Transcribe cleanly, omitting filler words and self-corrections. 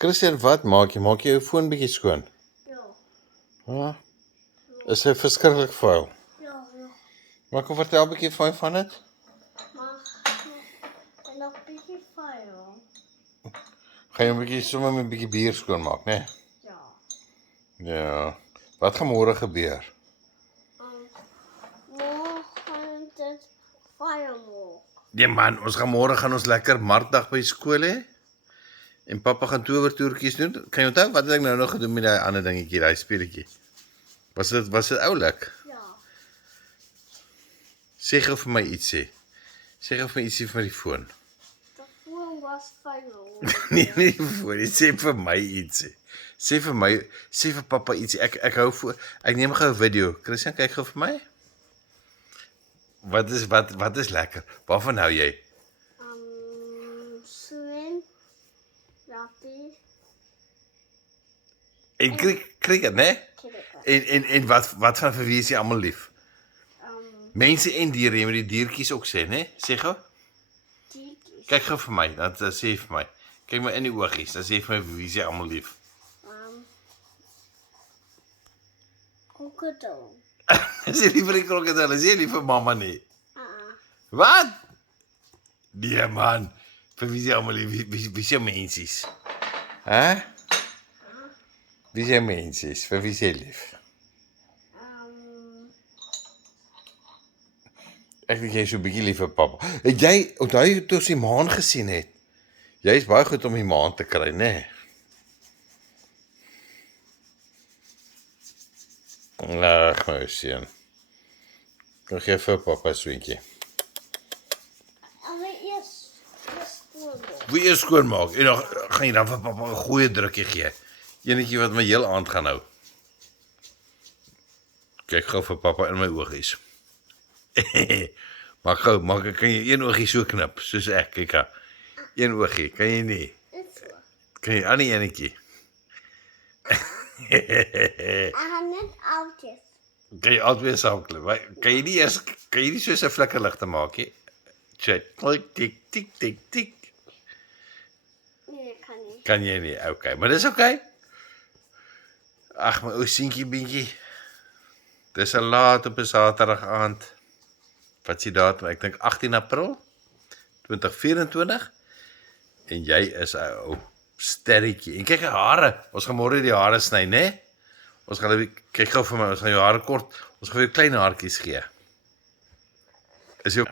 Christian, wat maak jy? Maak jy jou foon bietjie skoon? Ja. Ja. Is hy verskriklik vuil? Ja. Maar kom vertel 'n bietjie vir my van dit. Maar nog een beetje vuil. Gaan jy 'n bietjie sommer met 'n bietjie bier skoon maak, né? Ja. Ja. Wat gaan môre gebeur? Morgen het firework. Nee man, ons gaan môre ons lekker markdag by skool hê. En pappa gaan towertoertjies doen. Kan jy onthou wat het ek nou nog gedoen met daai ander dingetjie, daai speletjie? Was dit oulik? Ja. Sê gou vir my ietsie. Sê gou vir my ietsie van die foon. De voer was vuil. Nee, nie die foon nie. Sê vir my ietsie. Sê vir pappa ietsie. Ek hou voor. Ek neem gou 'n video. Christian, kyk gou vir my. Wat is lekker? Waarvan hou jy? Swim. Rappie. En cricket, né? En wat van vir wie is jy almal lief? Mense en diere, jy moet die diertjies ook sê, né? Sê gou. Diertjies. Kyk gou vir my, dan sê vir my. Kyk my in die oogies, dan sê vir my wie is jy almal lief? Krokodil. Is jy lief vir die krokodil? Is jy lief vir mamma nie? Wat? Nee man, vir wie is jy almal lief? Wie is jou mensies? Hè? Wie is jou mensies? Vir wie is jy lief? Ek dink jy is so 'n bietjie lief vir pappa. Het jy onthou jy toe ons die maan gesien het? Jy is baie goed om die maan te kry, né? Ag, my seun. Kom gee vir pappa 'n swentjie. Wie eers skoonmaak en dan gaan jy dan vir pappa 'n goeie drukkie gee. Enetjie wat my heel aand gaan hou. Kyk gou vir pappa in my oogies. Maar gou, kan jy een oogie so knip, soos ek, kyk ha. Een oogie, kan jy nie? Kan jy ander enetjie? Ek gaan net oudjes. Kan jy altyd saam klip? Kan jy nie soos 'n flikkerligte maak nie? Check, klik, tik, tik, tik, tik. Nee, kan nie. Kan jy nie? Okay, maar dis okay. Ag, my ou seentjie bietjie. Dis 'n laat op 'n Saterdag aand. Wat is die datum? Ek dink 18 April 2024. En jy is 'n ou sterretjie. En kyk, hare. Ons gaan môre die hare sny, né? Ons gaan kyk gou vir my, ons gaan jou hare kort. Ons gaan vir jou klein haartjies gee. Is jy